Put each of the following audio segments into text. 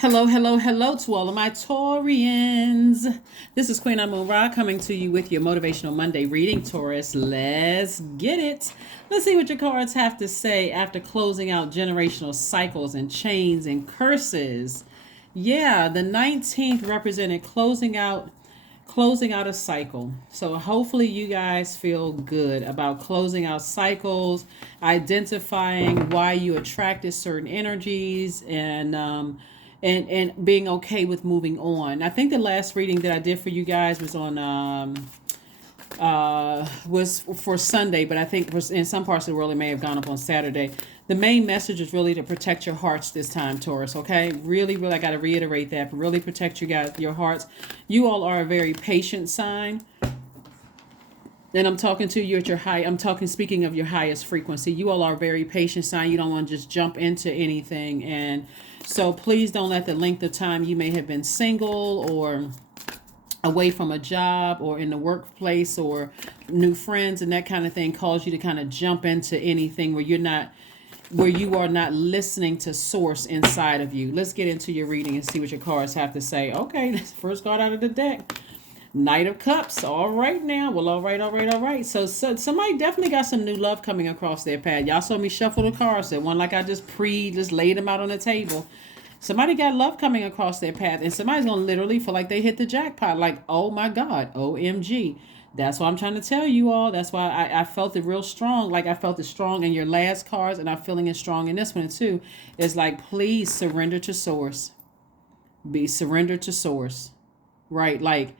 Hello, hello, hello to all of my Taurians. This is Queen Amun Ra coming to you with your Motivational Monday reading, Taurus. Let's get it. Let's see what your cards have to say after closing out generational cycles and chains and curses. Yeah, the 19th represented closing out a cycle. So hopefully you guys feel good about closing out cycles, identifying why you attracted certain energies, and being okay with moving on. I think the last reading that I did for you guys was on was for Sunday, but I think in some parts of the world it may have gone up on Saturday. The main message is really to protect your hearts this time, Taurus. Okay, really, really, I got to reiterate that. But really protect you guys, your hearts. You all are a very patient sign. And I'm talking to you at your high. Speaking of your highest frequency. You all are a very patient sign. You don't want to just jump into anything, and so please don't let the length of time you may have been single or away from a job or in the workplace or new friends and that kind of thing cause you to kind of jump into anything where you are not listening to source inside of you. Let's get into your reading and see what your cards have to say. Okay, this first card out of the deck. Knight of Cups. All right now. Well, all right, all right, all right. So somebody definitely got some new love coming across their path. Y'all saw me shuffle the cards. That one like I just laid them out on the table. Somebody got love coming across their path, and somebody's gonna literally feel like they hit the jackpot. Like, oh my God, OMG. That's what I'm trying to tell you all. That's why I felt it real strong. Like I felt it strong in your last cards, and I'm feeling it strong in this one too. It's like, please surrender to source. Be surrendered to source. Right? Like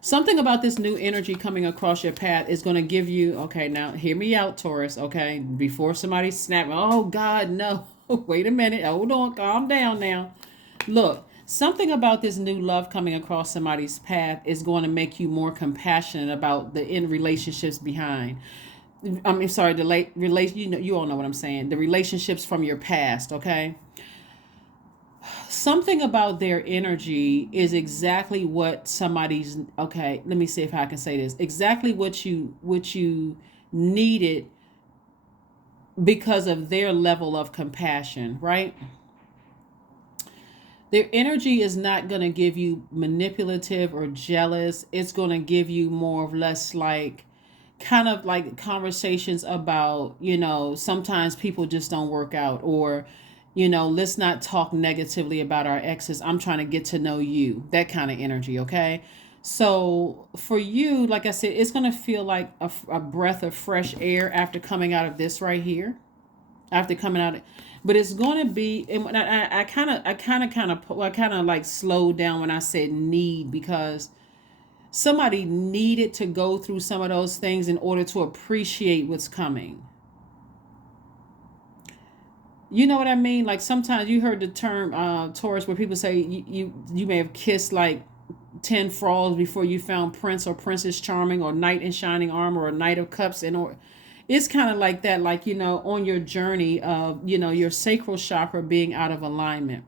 something about this new energy coming across your path is going to give you, okay, now hear me out, Taurus, okay? Before somebody snap, oh God, no. Wait a minute. Hold on. Calm down now. Look, something about this new love coming across somebody's path is going to make you more compassionate about the in relationships behind. I mean, sorry, the late relation. You all know what I'm saying. The relationships from your past, okay? Something about their energy is exactly what somebody's, okay, let me see if I can say this, exactly what you needed because of their level of compassion, right? Their energy is not going to give you manipulative or jealous. It's going to give you more or less like kind of like conversations about, sometimes people just don't work out, or let's not talk negatively about our exes. I'm trying to get to know you. That kind of energy, okay? So for you, like I said, it's going to feel like a breath of fresh air after coming out of this right here. After coming out, but it's going to be. And I kind of like slowed down when I said need, because somebody needed to go through some of those things in order to appreciate what's coming. You know what I mean? Like sometimes you heard the term Taurus, where people say you may have kissed like 10 frogs before you found Prince or Princess Charming or Knight in Shining Armor or Knight of Cups, and or it's kind of like that, like on your journey of your sacral chakra being out of alignment.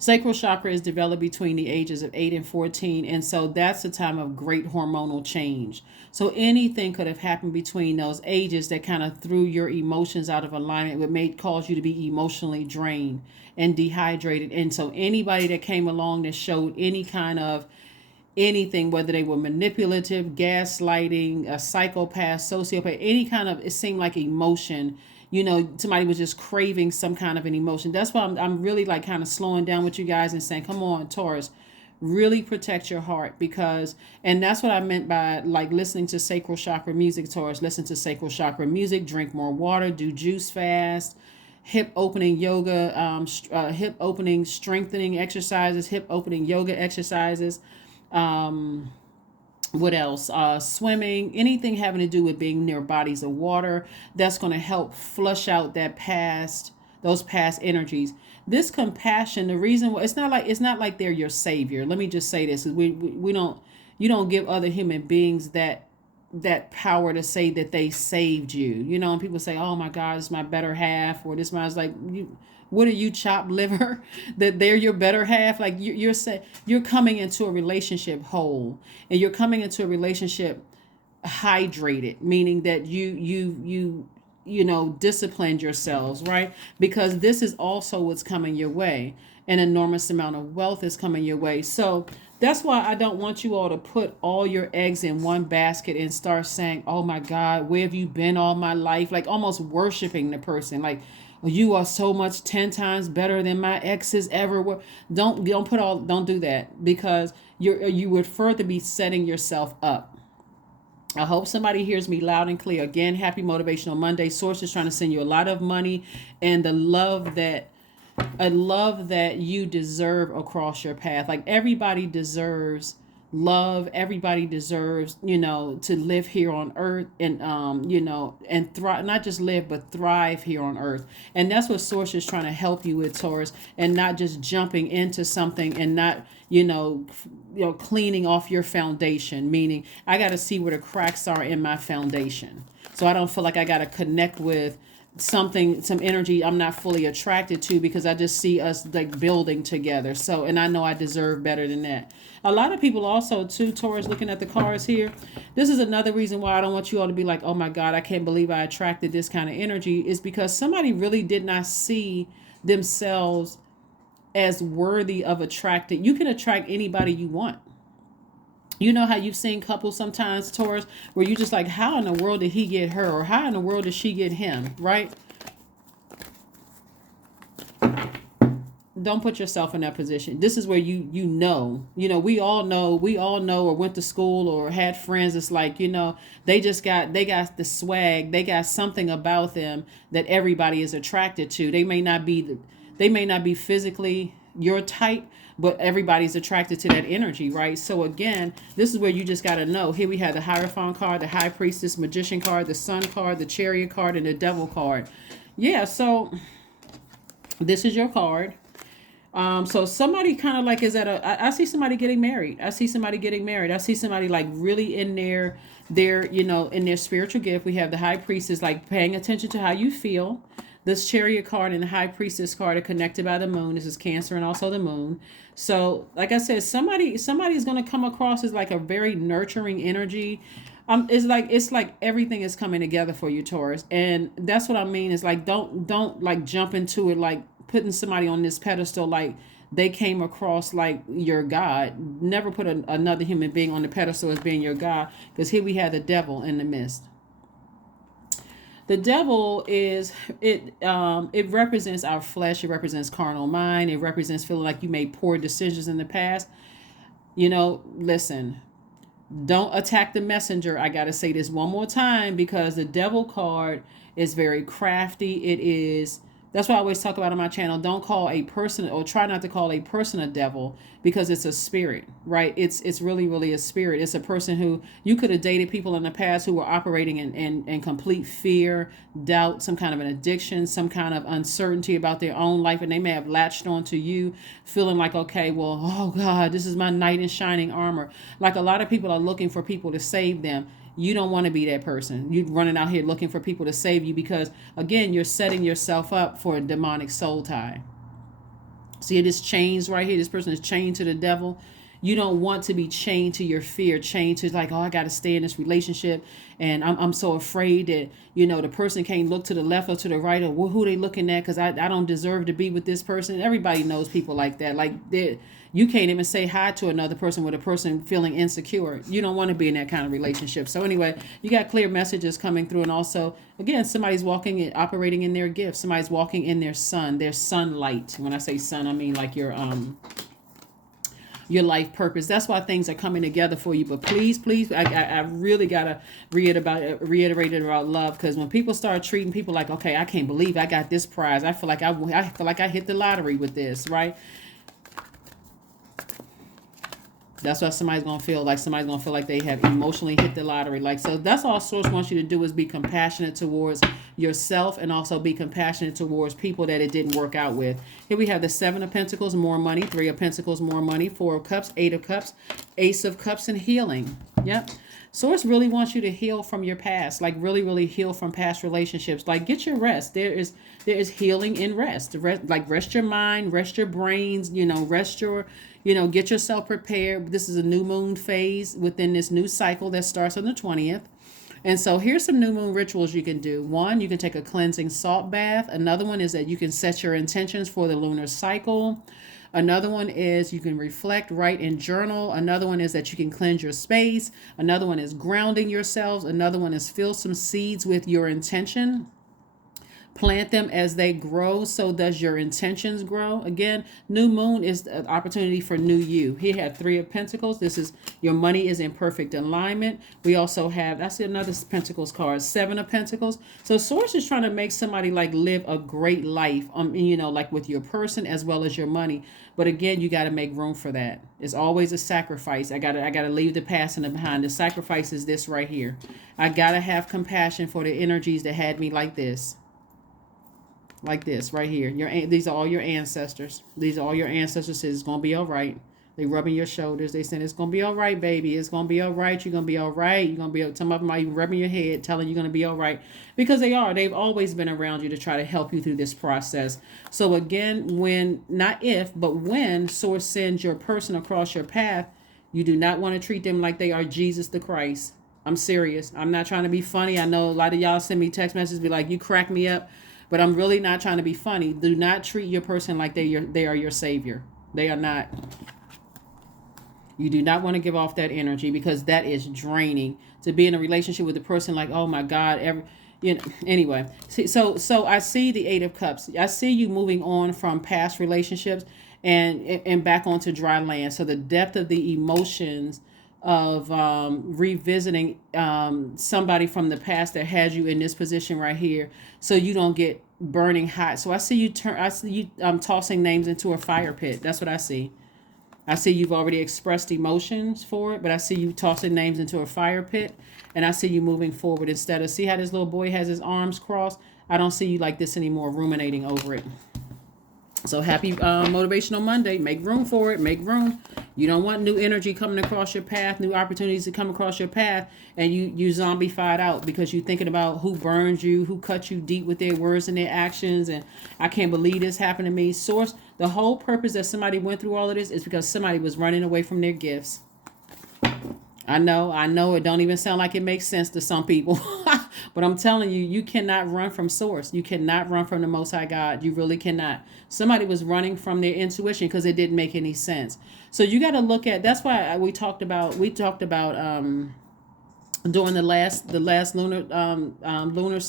Sacral chakra is developed between the ages of 8 and 14. And so that's a time of great hormonal change. So anything could have happened between those ages that kind of threw your emotions out of alignment, what may cause you to be emotionally drained and dehydrated. And so anybody that came along that showed any kind of anything, whether they were manipulative, gaslighting, a psychopath, sociopath, any kind of, it seemed like emotion, somebody was just craving some kind of an emotion. That's why I'm really like kind of slowing down with you guys and saying, come on, Taurus, really protect your heart, because, and that's what I meant by like listening to sacral chakra music, Taurus. Listen to sacral chakra music, drink more water, do juice fast, hip opening yoga, hip opening strengthening exercises, hip opening yoga exercises. What else? Swimming, anything having to do with being near bodies of water, that's going to help flush out those past energies. This compassion, the reason why it's not like they're your savior. Let me just say this: we don't you don't give other human beings that power to say that they saved you. And people say, "Oh my God, it's my better half," or this man's like you. What are you, chopped liver? That they're your better half? Like you're coming into a relationship whole, and you're coming into a relationship hydrated, meaning that disciplined yourselves, right? Because this is also what's coming your way. An enormous amount of wealth is coming your way. So that's why I don't want you all to put all your eggs in one basket and start saying, oh my God, where have you been all my life? Like almost worshiping the person. Like, you are so much 10 times better than my exes ever were. Don't do that, because you would further be setting yourself up. I hope somebody hears me loud and clear. Again, happy Motivational Monday. Source is trying to send you a lot of money and the love that you deserve across your path. Like everybody deserves love. Everybody deserves, to live here on earth and, and thrive, not just live, but thrive here on earth. And that's what Source is trying to help you with, Taurus, and not just jumping into something and not, cleaning off your foundation, meaning I got to see where the cracks are in my foundation. So I don't feel like I got to connect with some energy I'm not fully attracted to, because I just see us like building together. So, and I know I deserve better than that. A lot of people also too, Taurus, looking at the cards here, this is another reason why I don't want you all to be like, oh my God, I can't believe I attracted this kind of energy, is because somebody really did not see themselves as worthy of attracting. You can attract anybody you want. You know how you've seen couples sometimes, Taurus, where you just like, how in the world did he get her? Or how in the world did she get him? Right? Don't put yourself in that position. This is where we all know or went to school or had friends. It's like, they got the swag. They got something about them that everybody is attracted to. They may not be physically your type, but everybody's attracted to that energy, right? So again, this is where you just got to know. Here we have the Hierophant card, the High Priestess, Magician card, the Sun card, the Chariot card, and the Devil card. Yeah, so this is your card. So somebody kind of like is I see somebody getting married. I see somebody like really in their in their spiritual gift. We have the High Priestess, like paying attention to how you feel. This Chariot card and the High Priestess card are connected by the moon. This is Cancer and also the moon. So like I said, somebody is going to come across as like a very nurturing energy. It's like everything is coming together for you, Taurus. And that's what I mean is like, don't like jump into it, like putting somebody on this pedestal like they came across like your God. Never put another human being on the pedestal as being your God, because here we have the devil in the midst. The devil it represents our flesh. It represents carnal mind. It represents feeling like you made poor decisions in the past. Listen, don't attack the messenger. I got to say this one more time, because the devil card is very crafty. That's what I always talk about on my channel. Don't call a person, or try not to call a person a devil, because it's a spirit, right? It's really, really a spirit. It's a person who you could have dated people in the past who were operating in complete fear, doubt, some kind of an addiction, some kind of uncertainty about their own life. And they may have latched onto you feeling like, okay, well, oh God, this is my knight in shining armor. Like a lot of people are looking for people to save them. You don't want to be that person. You're running out here looking for people to save you, because, again, you're setting yourself up for a demonic soul tie. See this chains right here? This person is chained to the devil. You don't want to be chained to your fear, chained to like, oh, I got to stay in this relationship. And I'm so afraid that, the person can't look to the left or to the right, or who they looking at, because I don't deserve to be with this person. Everybody knows people like that. Like you can't even say hi to another person with a person feeling insecure. You don't want to be in that kind of relationship. So anyway, you got clear messages coming through. And also, again, somebody's walking and operating in their gift. Somebody's walking in their sunlight. When I say sun, I mean like your life purpose. That's why things are coming together for you. But please, I really gotta reiterate it about love, because when people start treating people like, okay, I can't believe I got this prize. I feel like I hit the lottery with this, right? That's why somebody's gonna feel like they have emotionally hit the lottery. Like, so that's all Source wants you to do, is be compassionate towards yourself, and also be compassionate towards people that it didn't work out with. Here we have the 7 of Pentacles, more money, 3 of Pentacles, more money, 4 of Cups, 8 of Cups, Ace of Cups, and healing. Yep. Source really wants you to heal from your past, like really, really heal from past relationships. Like, get your rest. There is healing in rest. Rest your mind, rest your brains, rest your, get yourself prepared. This is a new moon phase within this new cycle that starts on the 20th. And so here's some new moon rituals you can do. One, you can take a cleansing salt bath. Another one is that you can set your intentions for the lunar cycle. Another one is you can reflect, write, and journal. Another one is that you can cleanse your space. Another one is grounding yourselves. Another one is fill some seeds with your intention. Plant them as they grow, so does your intentions grow. Again, new moon is an opportunity for new you. He had 3 of Pentacles. This is your money is in perfect alignment. We also have, I see another Pentacles card, 7 of Pentacles. So Source is trying to make somebody like live a great life, like with your person as well as your money. But again, you got to make room for that. It's always a sacrifice. I gotta leave the past in the behind. The sacrifice is this right here. I gotta have compassion for the energies that had me like this. Like this right here. These are all your ancestors. These are all your ancestors. Says it's gonna be all right. They rubbing your shoulders. They saying it's gonna be all right, baby. It's gonna be all right. You're gonna be all right. You're gonna be. Some of them are even rubbing your head, telling you gonna be all right, because they are. They've always been around you to try to help you through this process. So again, when, not if, but when Source sends your person across your path, you do not want to treat them like they are Jesus the Christ. I'm serious. I'm not trying to be funny. I know a lot of y'all send me text messages, be like, you crack me up. But I'm really not trying to be funny. Do not treat your person like they are your savior. They are not. You do not want to give off that energy, because that is draining. To be in a relationship with a person like, oh my God, anyway. So I see the 8 of Cups. I see you moving on from past relationships and back onto dry land. So the depth of the emotions of revisiting somebody from the past that has you in this position right here, so you don't get burning hot. So I see you tossing names into a fire pit. That's what I see. I see you've already expressed emotions for it, but I see you tossing names into a fire pit, and I see you moving forward instead of, see how this little boy has his arms crossed? I don't see you like this anymore, ruminating over it. So happy Motivational Monday. Make room for it. Make room. You don't want new energy coming across your path, new opportunities to come across your path, and you zombified out because you're thinking about who burns you, who cut you deep with their words and their actions, and I can't believe this happened to me. Source, the whole purpose that somebody went through all of this is because somebody was running away from their gifts. I know it don't even sound like it makes sense to some people. But I'm telling you, you cannot run from Source. You cannot run from the Most High God. You really cannot. Somebody was running from their intuition because it didn't make any sense. So you got to look at, that's why we talked about during the last lunar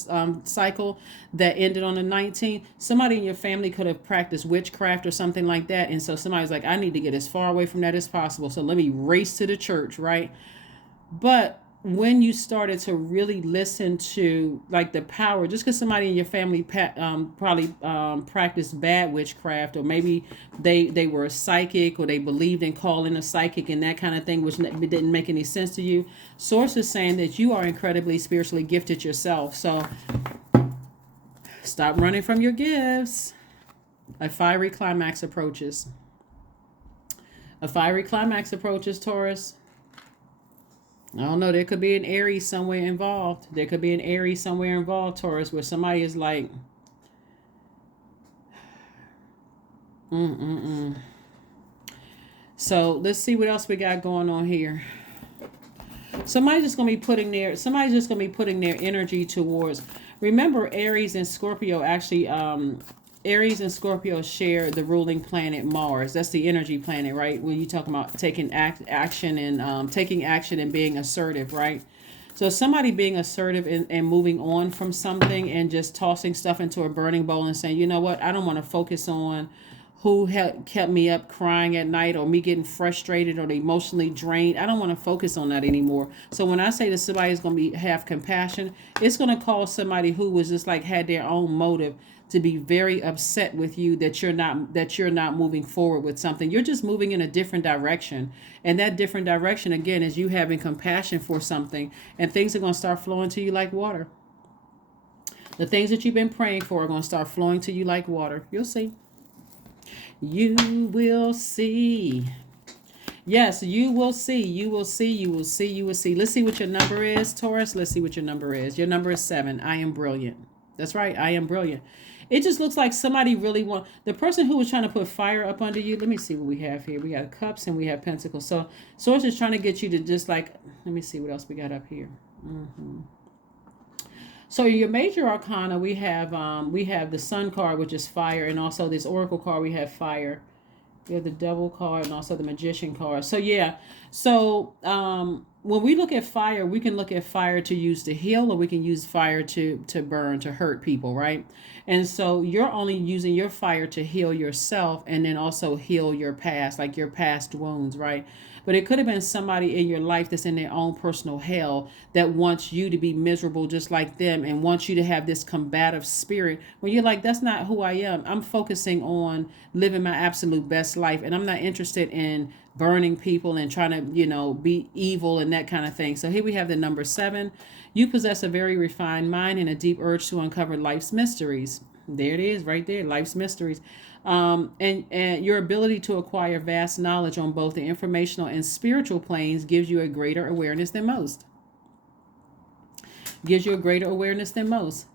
cycle that ended on the 19th. Somebody in your family could have practiced witchcraft or something like that, and so somebody's like, I need to get as far away from that as possible, so let me race to the church, right? But when you started to really listen to like the power, just because somebody in your family probably practiced bad witchcraft, or maybe they were a psychic, or they believed in calling a psychic and that kind of thing, which didn't make any sense to you. Source is saying that you are incredibly spiritually gifted yourself. So stop running from your gifts. A fiery climax approaches. Taurus. I don't know. There could be an Aries somewhere involved. Taurus, where somebody is like, So let's see what else we got going on here. Somebody's just gonna be putting their energy towards. Remember, Aries and Scorpio actually. Aries and Scorpio share the ruling planet Mars. That's the energy planet, right? When you talk about taking action and being assertive, right? So somebody being assertive and moving on from something and just tossing stuff into a burning bowl and saying, you know what, I don't want to focus on who kept me up crying at night, or me getting frustrated or emotionally drained. I don't want to focus on that anymore. So when I say that somebody is going to have compassion, it's going to cause somebody who was just like had their own motive to be very upset with you that you're not moving forward with something. You're just moving in a different direction. And that different direction, again, is you having compassion for something, and things are going to start flowing to you like water. The things that you've been praying for are going to start flowing to you like water. You'll see. You will see. Yes, you will see. You will see. You will see. You will see. Let's see what your number is, Taurus. Let's see what your number is. Your number is 7. I am brilliant. That's right. I am brilliant. It just looks like somebody really the person who was trying to put fire up under you. Let me see what we have here. We got Cups and we have Pentacles. So Source is trying to get you to just like, let me see what else we got up here. So your major arcana, we have the Sun card, which is fire, and also this Oracle card, we have fire. We have the Devil card and also the Magician card. So yeah, so when we look at fire, we can look at fire to use to heal, or we can use fire to burn, to hurt people, right? And so you're only using your fire to heal yourself, and then also heal your past, like your past wounds, right? But it could have been somebody in your life that's in their own personal hell that wants you to be miserable just like them, and wants you to have this combative spirit when you're like, that's not who I am. I'm focusing on living my absolute best life, and I'm not interested in burning people and trying to, be evil and that kind of thing. So here we have the number 7. You possess a very refined mind and a deep urge to uncover life's mysteries. There it is, right there, life's mysteries. And your ability to acquire vast knowledge on both the informational and spiritual planes gives you a greater awareness than most. Gives you a greater awareness than most.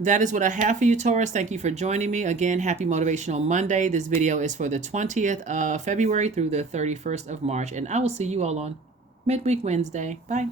That is what I have for you, Taurus. Thank you for joining me. Again, happy Motivational Monday. This video is for the 20th of February through the 31st of March. And I will see you all on Midweek Wednesday. Bye.